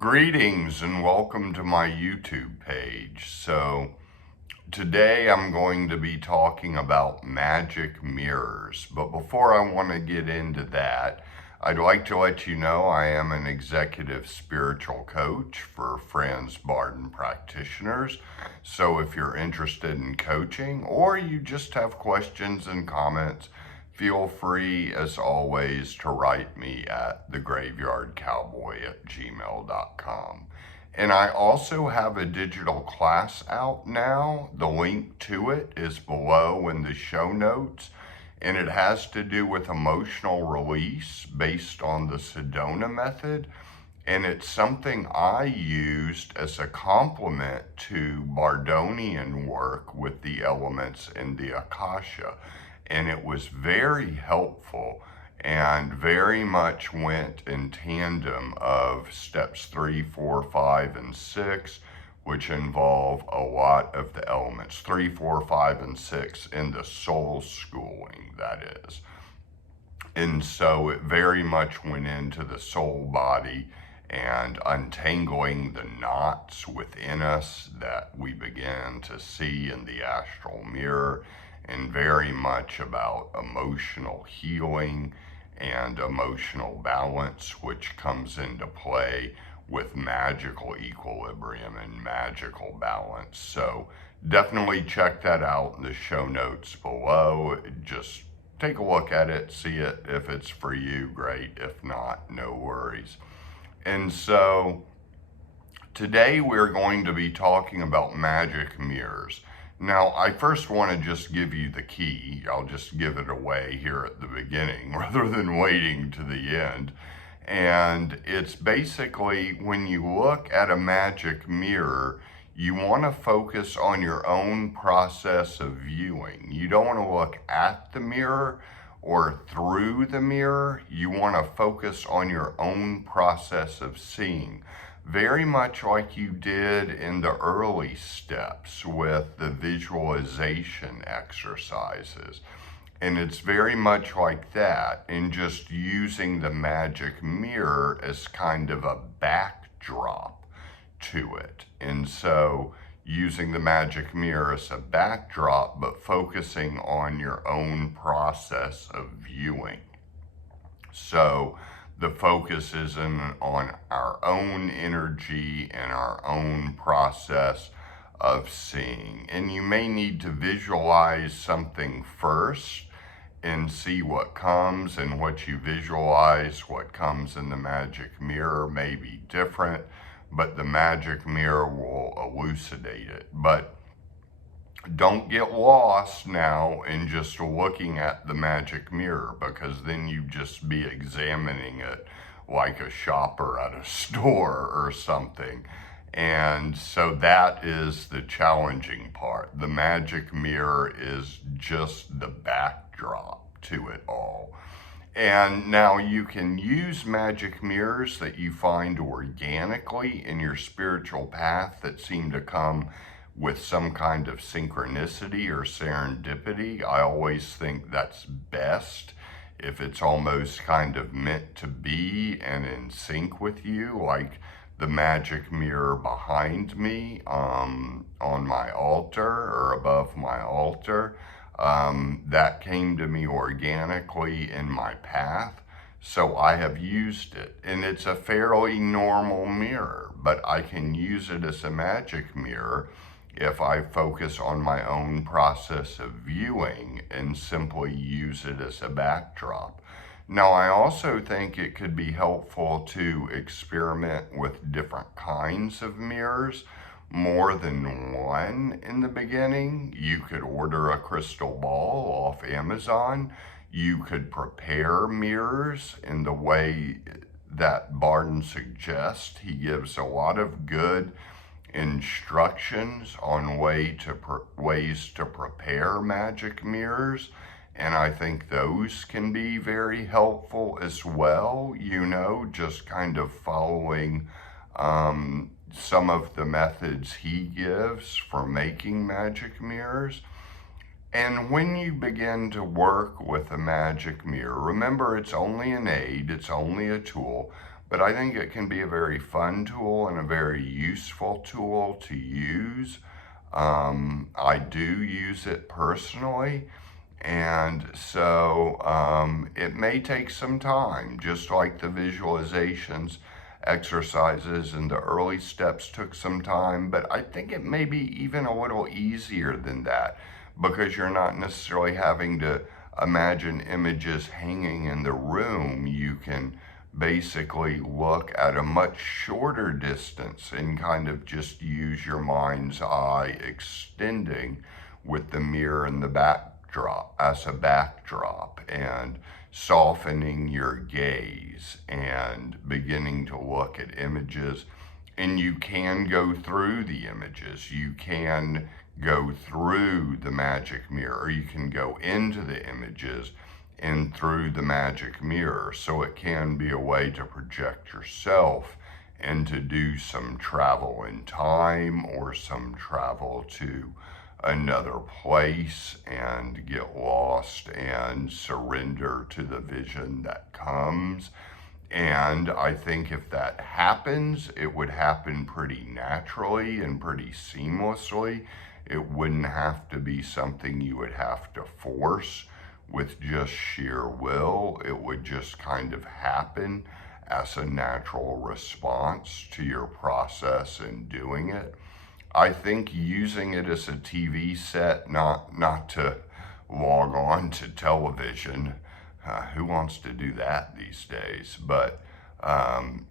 Greetings and welcome to my YouTube page. So today I'm going to be talking about magic mirrors. But before I want to get into that, I'd like to let you know I am an executive spiritual coach for friends, Barden practitioners. So if you're interested in coaching or you just have questions and comments, feel free, as always, to write me at thegraveyardcowboy@gmail.com. And I also have a digital class out now. The link to it is below in the show notes. And it has to do with emotional release based on the Sedona method. And it's something I used as a complement to Bardonian work with the elements in the Akasha. And it was very helpful and very much went in tandem of steps 3, 4, 5, and 6, which involve a lot of the elements, 3, 4, 5, and 6 in the soul schooling, that is. And so it very much went into the soul body and untangling the knots within us that we began to see in the astral mirror, and very much about emotional healing and emotional balance, which comes into play with magical equilibrium and magical balance. So definitely check that out in the show notes below. Just take a look at it, see it. If it's for you, great. If not, no worries. And so today we're going to be talking about magic mirrors. Now, I first want to just give you the key. I'll just give it away here at the beginning rather than waiting to the end. And it's basically when you look at a magic mirror, you want to focus on your own process of viewing. You don't want to look at the mirror or through the mirror. You want to focus on your own process of seeing. Very much like you did in the early steps with the visualization exercises. And it's very much like that in just using the magic mirror as kind of a backdrop to it. And so using the magic mirror as a backdrop, but focusing on your own process of viewing. So the focus is on our own energy and our own process of seeing. And you may need to visualize something first and see what comes, and what you visualize, what comes in the magic mirror may be different, but the magic mirror will elucidate it. But don't get lost now in just looking at the magic mirror, because then you just be examining it like a shopper at a store or something. And so that is the challenging part. The magic mirror is just the backdrop to it all. And now you can use magic mirrors that you find organically in your spiritual path that seem to come with some kind of synchronicity or serendipity. I always think that's best if it's almost kind of meant to be and in sync with you, like the magic mirror behind me on my altar or above my altar. That came to me organically in my path, so I have used it. And it's a fairly normal mirror, but I can use it as a magic mirror if I focus on my own process of viewing and simply use it as a backdrop. Now, I also think it could be helpful to experiment with different kinds of mirrors, more than one in the beginning. You could order a crystal ball off Amazon. You could prepare mirrors in the way that Barden suggests. He gives a lot of good instructions on ways to prepare magic mirrors, and I think those can be very helpful as well, just kind of following some of the methods he gives for making magic mirrors. And when you begin to work with a magic mirror, remember it's only an aid, it's only a tool, but I think it can be a very fun tool and a very useful tool to use. I do use it personally, and so it may take some time, just like the visualizations exercises and the early steps took some time, but I think it may be even a little easier than that, because you're not necessarily having to imagine images hanging in the room. You can basically look at a much shorter distance and kind of just use your mind's eye extending with the mirror and the backdrop as a backdrop, and softening your gaze and beginning to look at images. And you can go through the images. You can go through the magic mirror, or you can go into the images and through the magic mirror. So it can be a way to project yourself and to do some travel in time, or some travel to another place and get lost and surrender to the vision that comes. And I think if that happens, it would happen pretty naturally and pretty seamlessly. It wouldn't have to be something you would have to force with just sheer will. It would just kind of happen as a natural response to your process in doing it. I think using it as a TV set, not to log on to television, who wants to do that these days, but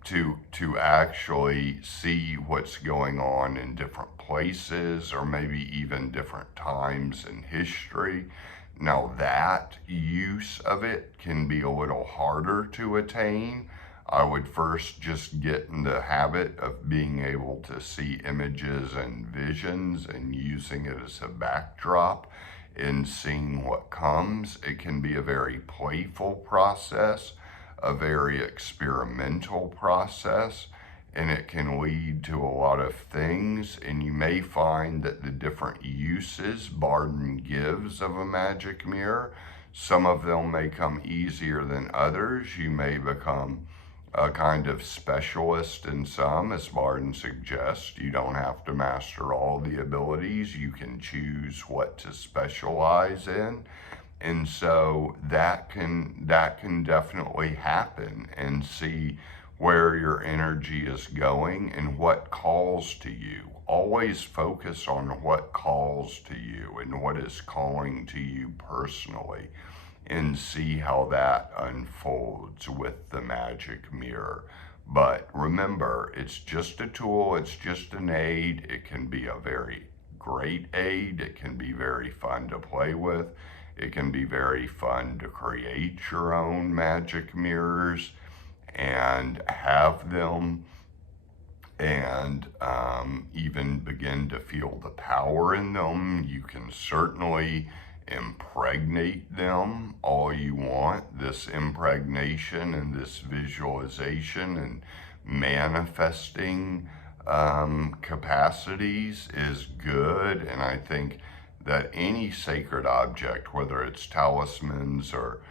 to actually see what's going on in different places, or maybe even different times in history. Now, that use of it can be a little harder to attain. I would first just get in the habit of being able to see images and visions and using it as a backdrop and seeing what comes. It can be a very playful process, a very experimental process, and it can lead to a lot of things. And you may find that the different uses Barden gives of a magic mirror, some of them may come easier than others. You may become a kind of specialist in some, as Barden suggests. You don't have to master all the abilities. You can choose what to specialize in. And so that can definitely happen, and see where your energy is going and what calls to you. Always focus on what calls to you and what is calling to you personally, and see how that unfolds with the magic mirror. But remember, it's just a tool, it's just an aid. It can be a very great aid. It can be very fun to play with. It can be very fun to create your own magic mirrors and have them, and even begin to feel the power in them. You can certainly impregnate them all you want. This impregnation and this visualization and manifesting capacities is good. And I think that any sacred object, whether it's talismans or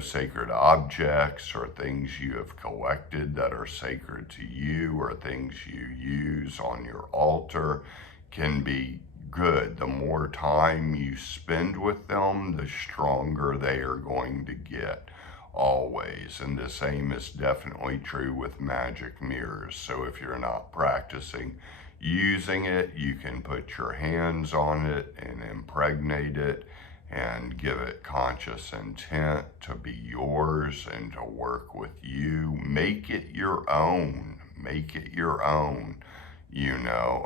sacred objects, or things you have collected that are sacred to you, or things you use on your altar, can be good. The more time you spend with them, the stronger they are going to get, always. And the same is definitely true with magic mirrors. So if you're not practicing using it, you can put your hands on it and impregnate it and give it conscious intent to be yours and to work with you. Make it your own. Make it your own.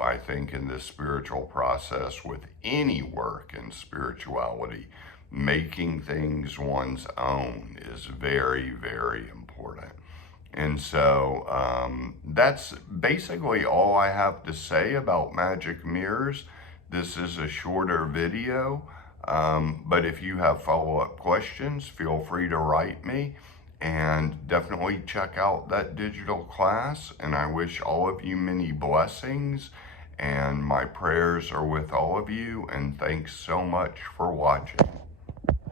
I think in this spiritual process, with any work in spirituality, making things one's own is very, very important. And so that's basically all I have to say about magic mirrors. This is a shorter video, but if you have follow-up questions, feel free to write me, and definitely check out that digital class. And I wish all of you many blessings, and my prayers are with all of you, and thanks so much for watching.